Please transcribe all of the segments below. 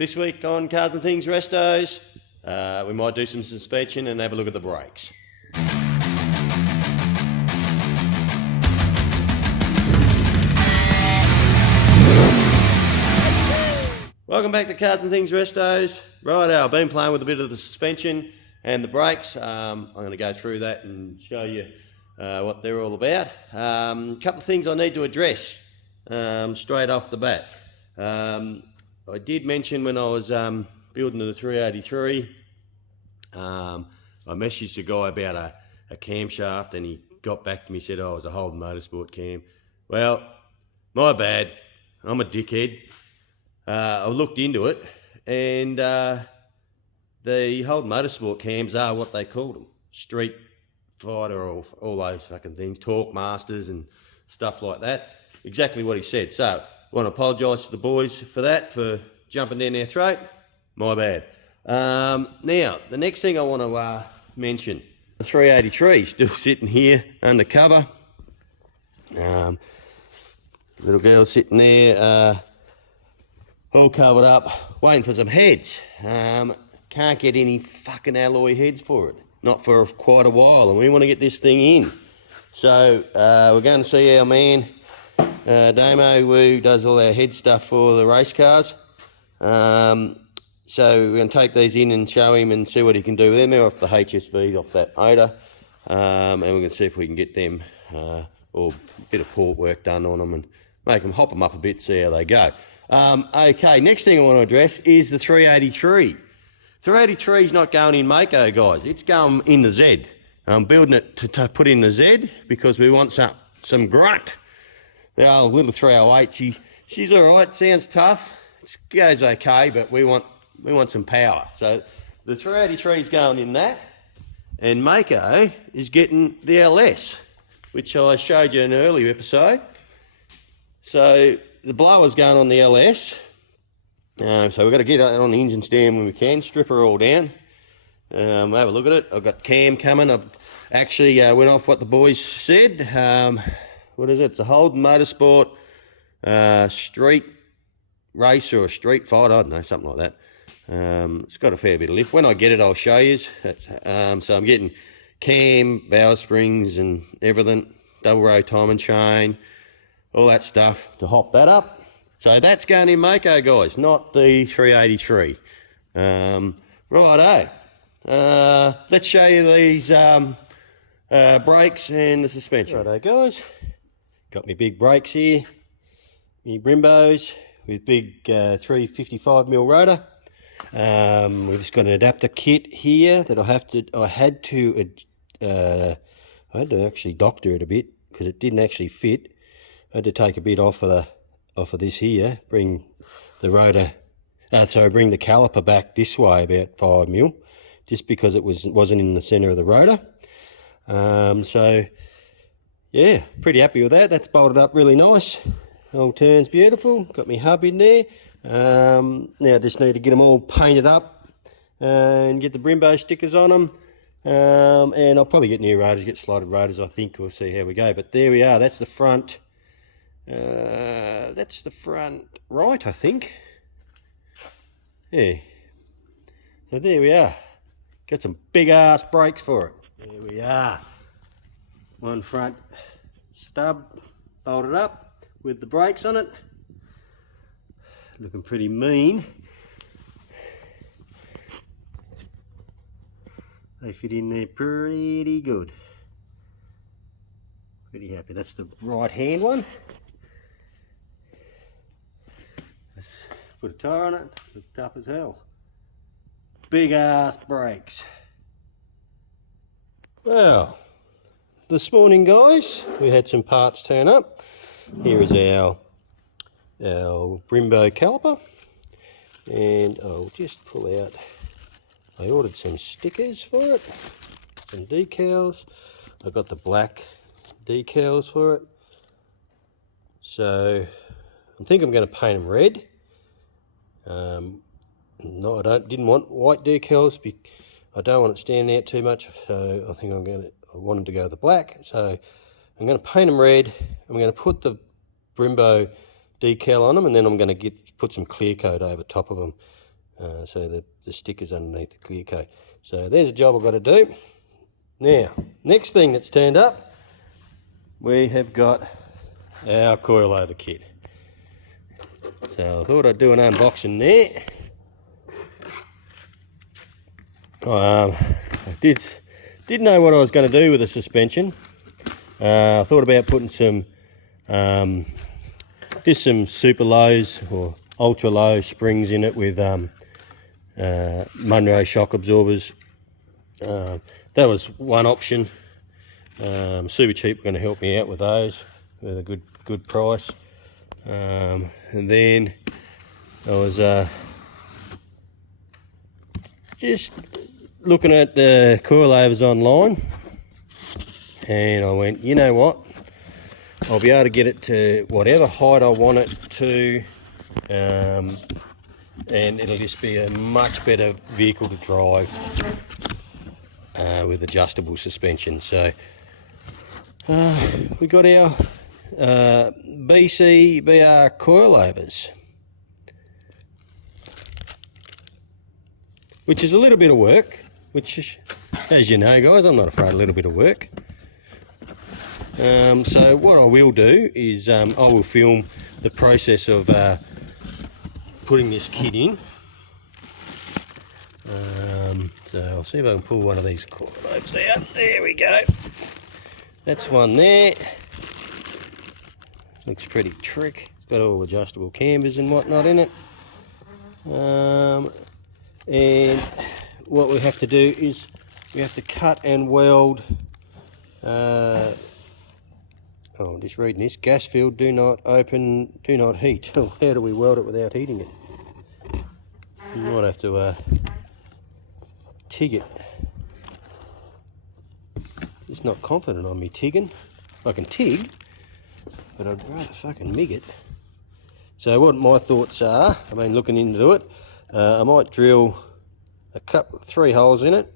This week on Cars and Things Restos, we might do some suspension and have a look at the brakes. Welcome back to Cars and Things Restos. Righto, I've been playing with a bit of the suspension and the brakes. I'm going to go through that and show you what they're all about. A couple of things I need to address straight off the bat. I did mention when I was building the 383, I messaged a guy about a camshaft, and he got back to me and said, oh, it was a Holden Motorsport cam. Well, my bad, I'm a dickhead. I looked into it, and the Holden Motorsport cams are what they call them, Street Fighter or all those fucking things, Torque Masters and stuff like that. Exactly what he said. So I want to apologise to the boys for that, for jumping down their throat. My bad. Now, the next thing I want to mention, the 383 still sitting here under cover. Little girl sitting there, all covered up, waiting for some heads. Can't get any fucking alloy heads for it. Not for quite a while, and we want to get this thing in. So we're going to see our man, Damo, who does all our head stuff for the race cars. So we're going to take these in and show him and see what he can do with them. They're off the HSV, off that motor. And we're going to see if we can get them, or a bit of port work done on them and make them, hop them up a bit, see how they go. Okay, next thing I want to address is the 383. 383 is not going in Mako, guys. It's going in the Z. I'm building it to put in the Z because we want some grunt. The old little 308, she's all right, sounds tough. It goes okay, but we want some power. So the 383 is going in that, and Mako is getting the LS, which I showed you in an earlier episode. So the blower's going on the LS. So we've got to get it on the engine stand when we can, strip her all down. Have a look at it. I've got cam coming. I've actually went off what the boys said. What is it? It's a Holden Motorsport street racer or street fighter. I don't know, something like that. It's got a fair bit of lift. When I get it, I'll show you. So I'm getting cam, valve springs and everything, double row timing chain, all that stuff to hop that up. So that's going in Mako, guys, not the 383. Righto. Let's show you these brakes and the suspension. Righto, guys. Got me big brakes here, me Brimbos with big 355mm rotor. We've just got an adapter kit here that I had to actually doctor it a bit because it didn't actually fit. I had to take a bit off of this here, bring the rotor, bring the caliper back this way about 5mm, just because it wasn't in the center of the rotor. So yeah, pretty happy with that. That's bolted up really nice. All turns beautiful. Got my hub in there. Now I just need to get them all painted up and get the Brembo stickers on them. And I'll probably get new rotors, get slotted rotors, I think. We'll see how we go. But there we are. That's the front. That's the front right, I think. Yeah. So there we are. Got some big ass brakes for it. There we are. One front stub bolted up with the brakes on it. Looking pretty mean. They fit in there pretty good. Pretty happy. That's the right hand one. Let's put a tire on it. Looks tough as hell. Big ass brakes. Well, this morning, guys, we had some parts turn up. Here is our Brembo caliper, and I'll just pull out. I ordered some stickers for it, some decals. I got the black decals for it. So I think I'm going to paint them red. No, didn't want white decals. I don't want it standing out too much. So I think I wanted to go with the black. So I'm going to paint them red. I'm going to put the Brembo decal on them, and then I'm going to put some clear coat over top of them. so the sticker's underneath the clear coat. So there's a job I've got to do. Now, next thing that's turned up, we have got our coilover kit. So I thought I'd do an unboxing there. I didn't know what I was going to do with the suspension. I thought about putting some just some super lows or ultra low springs in it with Monroe shock absorbers. That was one option. Super Cheap were going to help me out with those with a good price. And then I was just looking at the coilovers online, and I went, you know what, I'll be able to get it to whatever height I want it to, and it'll just be a much better vehicle to drive with adjustable suspension. So we got our BR coilovers, which is a little bit of work, which, as you know guys, I'm not afraid of a little bit of work. So what I will do is I will film the process of putting this kit in. So I'll see if I can pull one of these coilovers out. There we go. That's one there. Looks pretty trick. Got all adjustable cambers and whatnot in it. And what we have to do is we have to cut and weld. Oh, I'm just reading this. Gas field, do not open, do not heat. Oh, how do we weld it without heating it? You might have to TIG it. Just not confident on me TIGging. I can TIG, but I'd rather fucking MIG it. So what my thoughts are, I've been looking into it. I might drill three holes in it.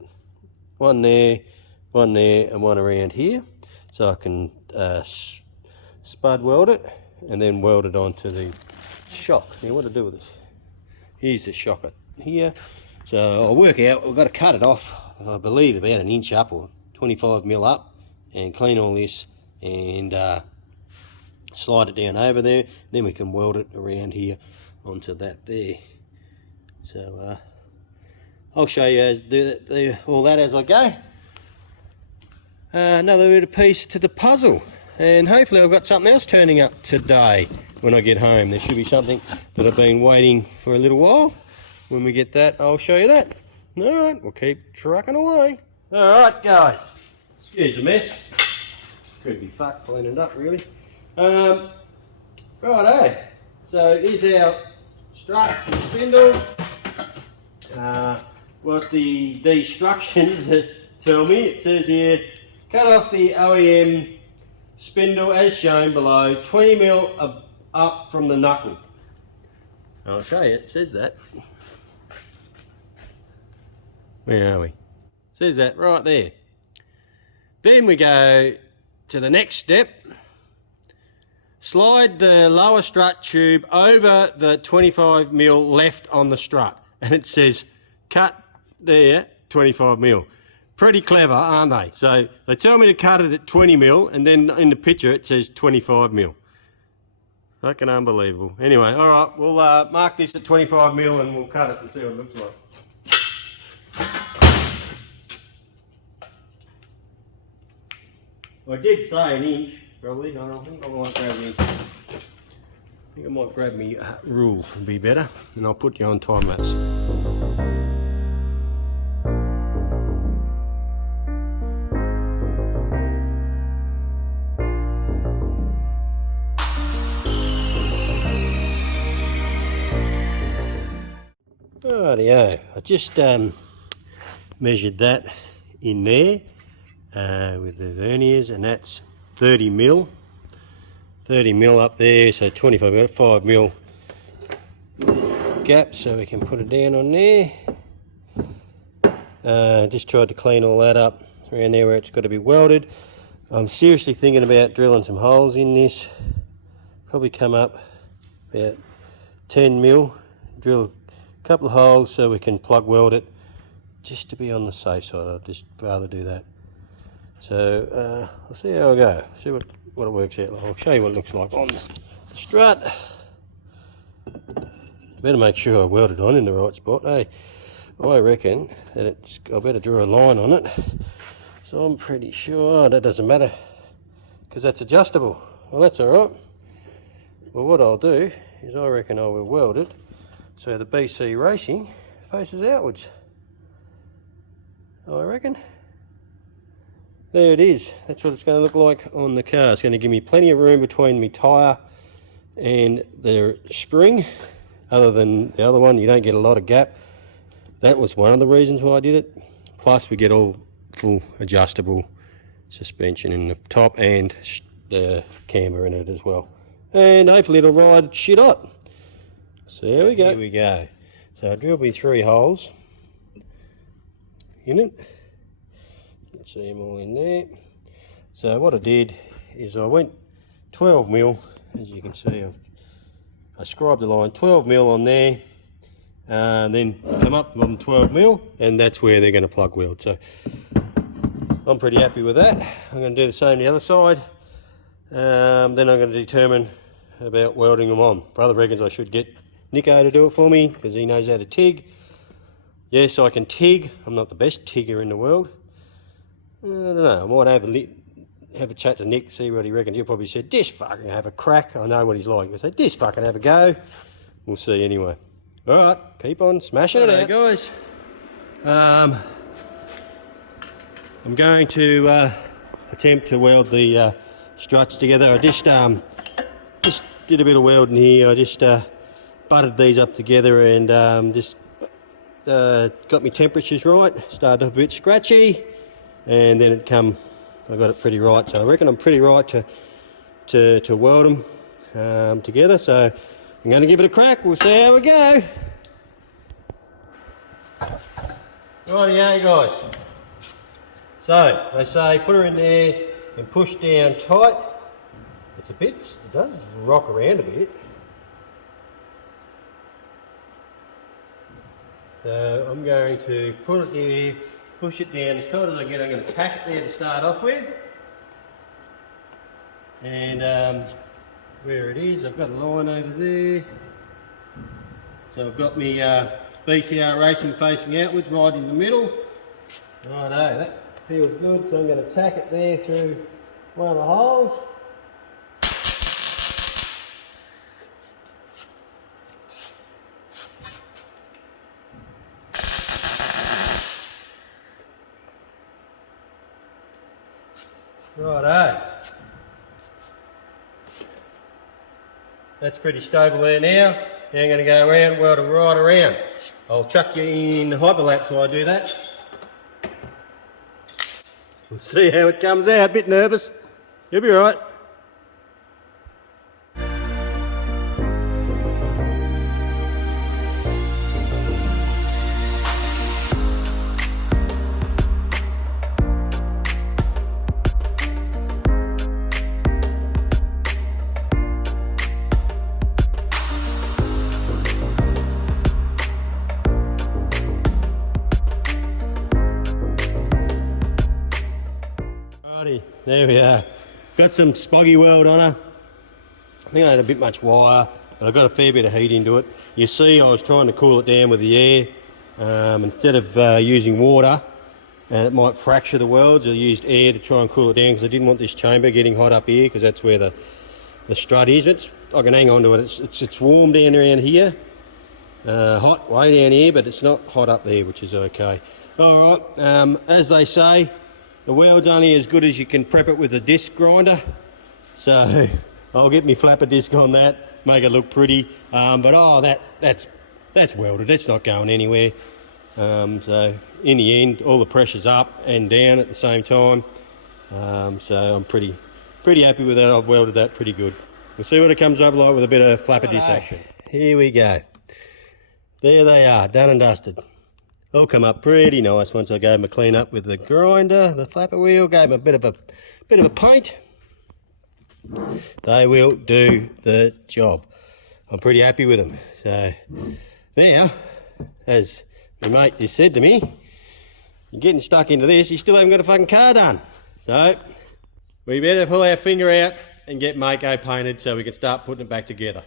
One there, and one around here. So I can spud weld it and then weld it onto the shock. Now what to do with this? Here's the shock here. So I'll work out, we've got to cut it off, I believe about an inch up or 25mm up, and clean all this and slide it down over there. Then we can weld it around here onto that there. So I'll show you as do all that as I go. Another little piece to the puzzle, and hopefully I've got something else turning up today when I get home. There should be something that I've been waiting for a little while. When we get that, I'll show you that. Alright, we'll keep trucking away. Alright guys, excuse the mess. Could be fucked cleaning it up really. Righto, so here's our strut and spindle. What the instructions tell me, it says here, cut off the OEM spindle as shown below, 20mm up from the knuckle. I'll show you, it says that. Where are we? It says that right there. Then we go to the next step. Slide the lower strut tube over the 25mm left on the strut. And it says, cut there, 25mm. Pretty clever, aren't they? So they tell me to cut it at 20mm, and then in the picture it says 25mm. Fucking unbelievable. Anyway, all right, we'll mark this at 25mm and we'll cut it and see what it looks like. I did say an inch, probably. I don't think I might grab me. I think I might grab me rule, would be better, and I'll put you on time lapse. Rightio, I just measured that in there with the verniers, and that's 30mm up there, so 5mm gap, so we can put it down on there. Just tried to clean all that up around there where it's got to be welded. I'm seriously thinking about drilling some holes in this, probably come up about 10mm, drill couple of holes so we can plug weld it, just to be on the safe side. I'd just rather do that. So I'll see how I go, see what it works out like. I'll show you what it looks like on the strut. Better make sure I weld it on in the right spot, eh? I reckon that I better draw a line on it. So I'm pretty sure that doesn't matter, because that's adjustable. Well, that's all right. Well, what I'll do is I reckon I will weld it so the BC Racing faces outwards. I reckon. There it is. That's what it's going to look like on the car. It's going to give me plenty of room between my tyre and the spring. Other than the other one, you don't get a lot of gap. That was one of the reasons why I did it. Plus we get all full adjustable suspension in the top and the camber in it as well. And hopefully it'll ride shit up. So there we go. Here we go. So I drilled me 3 holes in it. You can see them all in there. So what I did is I went 12 mil, as you can see. I scribed the line 12 mil on there, and then come up on 12 mil, and that's where they're going to plug weld. So I'm pretty happy with that. I'm going to do the same the other side. Then I'm going to determine about welding them on. Brother reckons I should get Nico to do it for me because he knows how to TIG. Yes, I can TIG. I'm not the best TIGger in the world. I don't know. I might have a chat to Nick, see what he reckons. He'll probably say, just fucking have a crack. I know what he's like. He'll say, just fucking have a go. We'll see anyway. All right, keep on smashing it out, guys. I'm going to attempt to weld the struts together. I just did a bit of welding here. I just butted these up together and just got my temperatures right. Started off a bit scratchy, and then I got it pretty right. So I reckon I'm pretty right to weld them together. So I'm going to give it a crack. We'll see how we go. Rightio, guys. So they say put her in there and push down tight. It does rock around a bit. So I'm going to put it there, push it down as tight as I get. I'm going to tack it there to start off with. And where it is, I've got a line over there. So I've got my BCR Racing facing outwards right in the middle. Righto, that feels good. So I'm going to tack it there through one of the holes. Righto. That's pretty stable there now. Now I'm going to go around, weld it right around. I'll chuck you in hyperlapse while I do that. We'll see how it comes out. A bit nervous. You'll be right. There we are. Got some spoggy weld on her. I think I had a bit much wire, but I got a fair bit of heat into it. You see I was trying to cool it down with the air. Instead of using water, and it might fracture the welds, I used air to try and cool it down because I didn't want this chamber getting hot up here because that's where the strut is. I can hang on to it. It's warm down around here. Hot way down here, but it's not hot up there, which is okay. All right, as they say, the weld's only as good as you can prep it with a disc grinder. So I'll get me flapper disc on that, make it look pretty. But that's welded, it's not going anywhere. So in the end, all the pressure's up and down at the same time. So I'm pretty happy with that. I've welded that pretty good. We'll see what it comes up like with a bit of flapper disc action. Here we go. There they are, done and dusted. All come up pretty nice once I gave them a clean up with the grinder, the flapper wheel, gave them a bit of a paint. They will do the job. I'm pretty happy with them. So now as my mate just said to me, you're getting stuck into this, you still haven't got a fucking car done. So we better pull our finger out and get Mako painted so we can start putting it back together.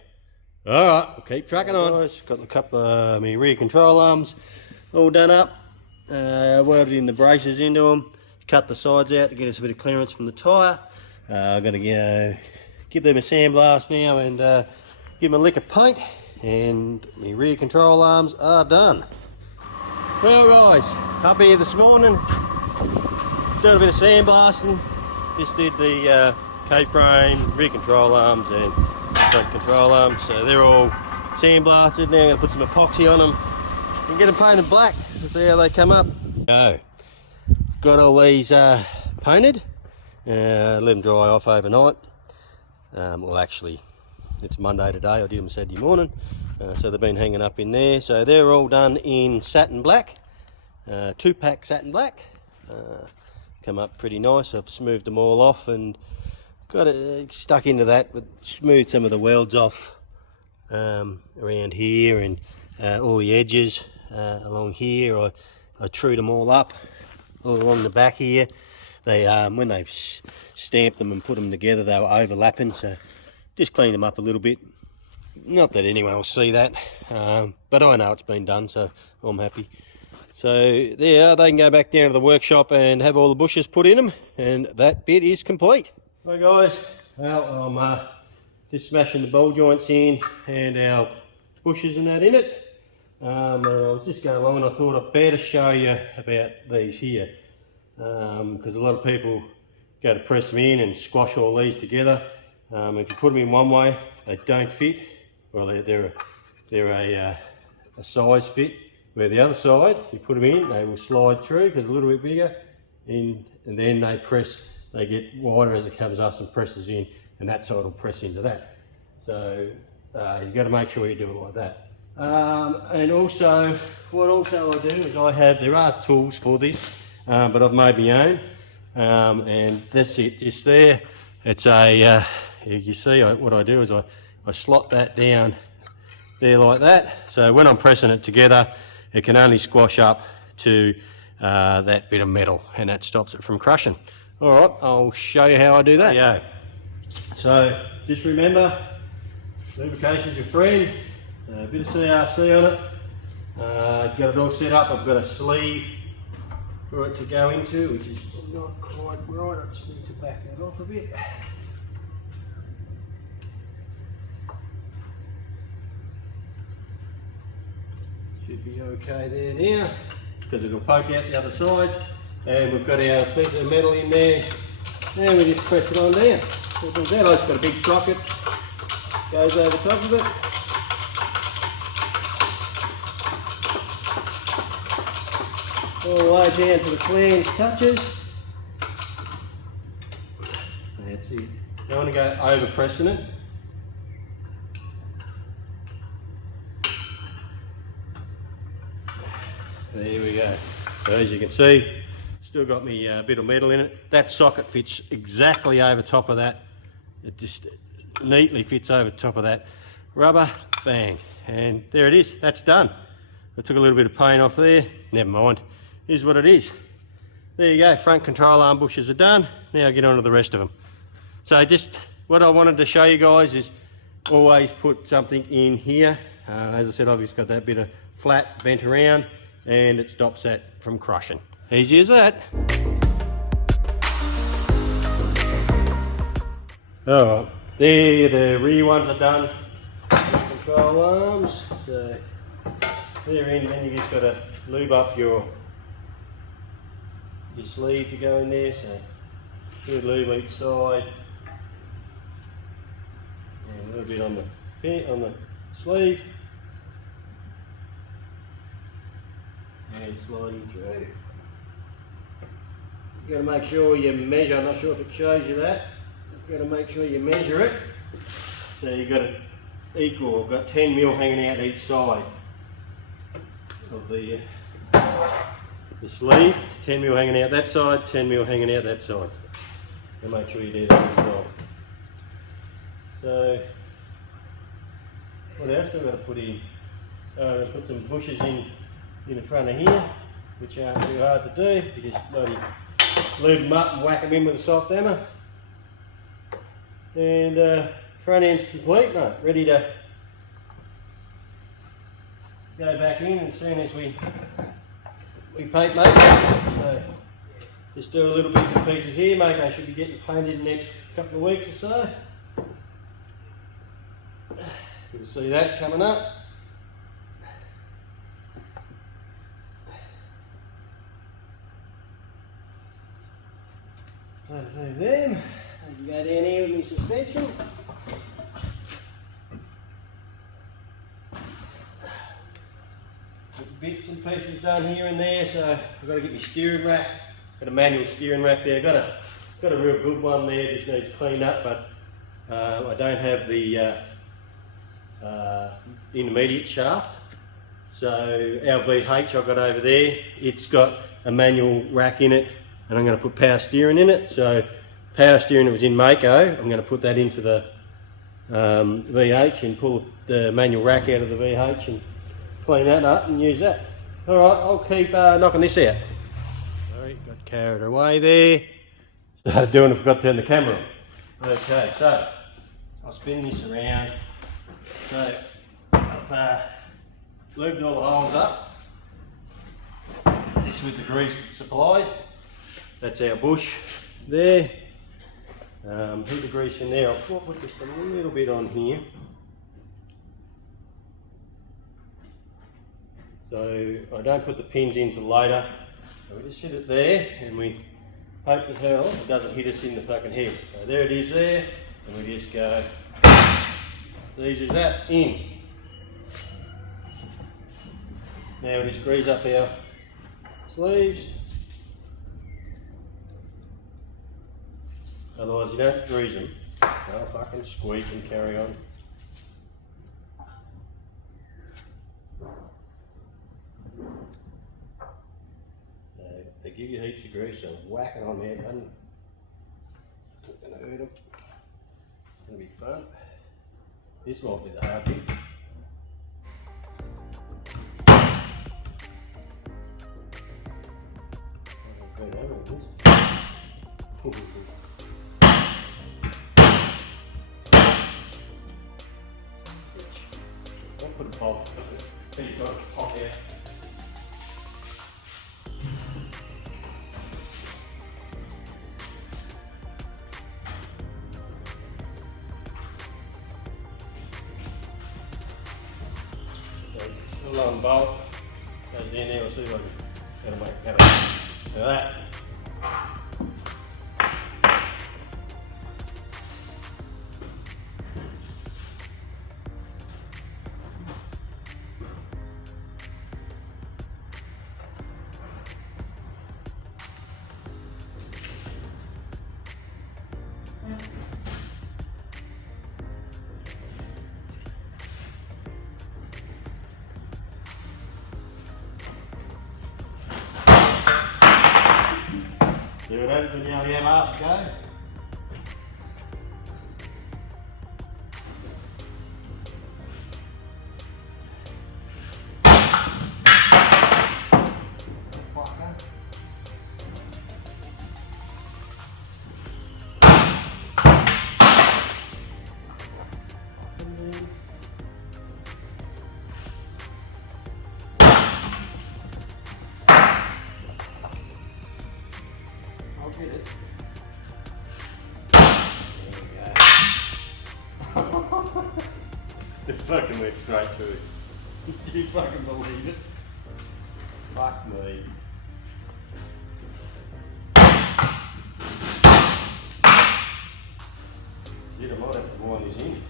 Alright, we'll keep trucking on. Guys, got a couple of my rear control arms all done up. Welded in the braces into them. Cut the sides out to get us a bit of clearance from the tyre. I'm going to give them a sandblast now and give them a lick of paint. And my rear control arms are done. Well guys, up here this morning, doing a bit of sandblasting. Just did the K-frame, rear control arms and front control arms. So they're all sandblasted. Now I'm going to put some epoxy on them and get them painted black and see how they come up. So, got all these painted. Let them dry off overnight. Well actually, it's Monday today, I did them Saturday morning. So they've been hanging up in there. So they're all done in satin black, 2-pack satin black. Come up pretty nice. I've smoothed them all off and got it stuck into that, but smoothed some of the welds off around here and all the edges along here. I trued them all up all along the back here. They when they stamped them and put them together, they were overlapping, so just cleaned them up a little bit. Not that anyone will see that, but I know it's been done, so I'm happy. So there, they can go back down to the workshop and have all the bushes put in them, and that bit is complete. Right guys, well, I'm just smashing the ball joints in and our bushes and that in it. I was just going along and I thought I'd better show you about these here, because a lot of people go to press them in and squash all these together. If you put them in one way, they don't fit. Well, they're a size fit, where the other side, you put them in, they will slide through because they're a little bit bigger, and then they get wider as it comes up and presses in, and that side will press into that. So you've got to make sure you do it like that. And also, what also I do is there are tools for this, but I've made my own, and that's it, just there. It's a, you see what I do is I slot that down there like that, so when I'm pressing it together it can only squash up to that bit of metal, and that stops it from crushing. Alright, I'll show you how I do that. Yeah. So just remember, lubrication's your friend, a bit of CRC on it. Got it all set up. I've got a sleeve for it to go into, which is not quite right. I just need to back that off a bit. Should be okay there now, because it'll poke out the other side. And we've got our piece of metal in there, and we just press it on down. So it comes out. I've just got a big socket, goes over top of it. All the way down to the flange touches. That's it. Don't want to go over pressing it. There we go. So as you can see, still got me bit of metal in it. That socket fits exactly over top of that. It just neatly fits over top of that. Rubber, bang, and there it is. That's done. I took a little bit of paint off there. Never mind. Here's what it is. There you go. Front control arm bushes are done. Now get on to the rest of them. So just what I wanted to show you guys is always put something in here. As I said, I've just got that bit of flat bent around, and it stops that from crushing. Easy as that. Alright, there the rear ones are done. Control arms, so they're in, then you just got to lube up your sleeve to go in there, so good lube each side. And a little bit on the sleeve. And sliding through. You've got to make sure you measure. I'm not sure if it shows you that. You've got to make sure you measure it. So you've got it equal. I've got 10 mil hanging out each side of the sleeve. 10 mil hanging out that side, 10 mil hanging out that side. So make sure you do that as well. So what else do I got to put in? Put some bushes in the front of here, which aren't too hard to do. You just bloody lube them up and whack them in with a soft hammer. And front end's complete, mate. Ready to go back in as soon as we paint Mako. So just do a little bits and pieces here. Mako should be getting painted in the next couple of weeks or so. You'll see that coming up. So to do them, I can go down here with my suspension. Bits and pieces done here and there, so I've got to get my steering rack. Got a manual steering rack there. Got a real good one there. Just needs cleaned up, but I don't have the intermediate shaft. So our VH I've got over there. It's got a manual rack in it, and I'm going to put power steering in it. So power steering that was in Mako, I'm going to put that into the VH and pull the manual rack out of the VH and clean that up and use that. Alright, I'll keep knocking this out. Sorry, got carried away there. Started doing it, forgot to turn the camera on. Okay, so I'll spin this around. So I've lubed all the holes up. This with the grease supplied. That's our bush there. Heat the grease in there. I'll put just a little bit on here. So I don't put the pins in till later. So we just sit it there and we hope that hell it doesn't hit us in the fucking head. So there it is there, and we just go, as easy as that, in. Now we just grease up our sleeves. Otherwise you don't grease them, they'll fucking squeak and carry on. They give you heaps of grease, so whack it on there, doesn't it? Not going to hurt them. It's going to be fun. This might be the hard bit. I'll put a pop. Pop here. Long bolt goes in there. We'll see if I can make it like that. See what happens when you only have half to go? Get it. There we go. It fucking went straight through. Did you fucking believe it? Fuck me. Shit, I might have to wind this in.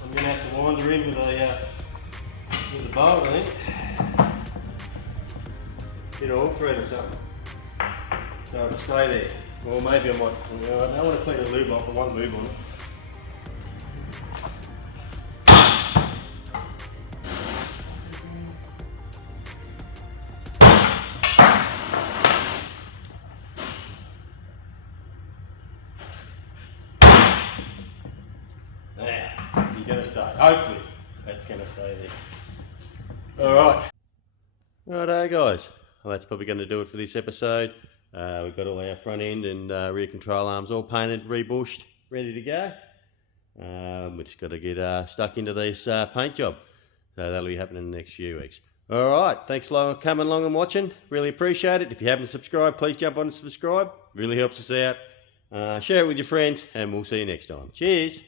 I'm going to have to wind her in with the bolt, I think. Get an oil thread or something. So I'll just stay there. Or maybe I might, I don't want to clean the lube off, I want lube on it. going to stay. Hopefully that's going to stay there. Alright. Righto guys. Well, that's probably going to do it for this episode. We've got all our front end and rear control arms all painted, rebushed, ready to go. We just got to get stuck into this paint job. So that'll be happening in the next few weeks. Alright, thanks for coming along and watching. Really appreciate it. If you haven't subscribed, please jump on and subscribe. Really helps us out. Share it with your friends and we'll see you next time. Cheers.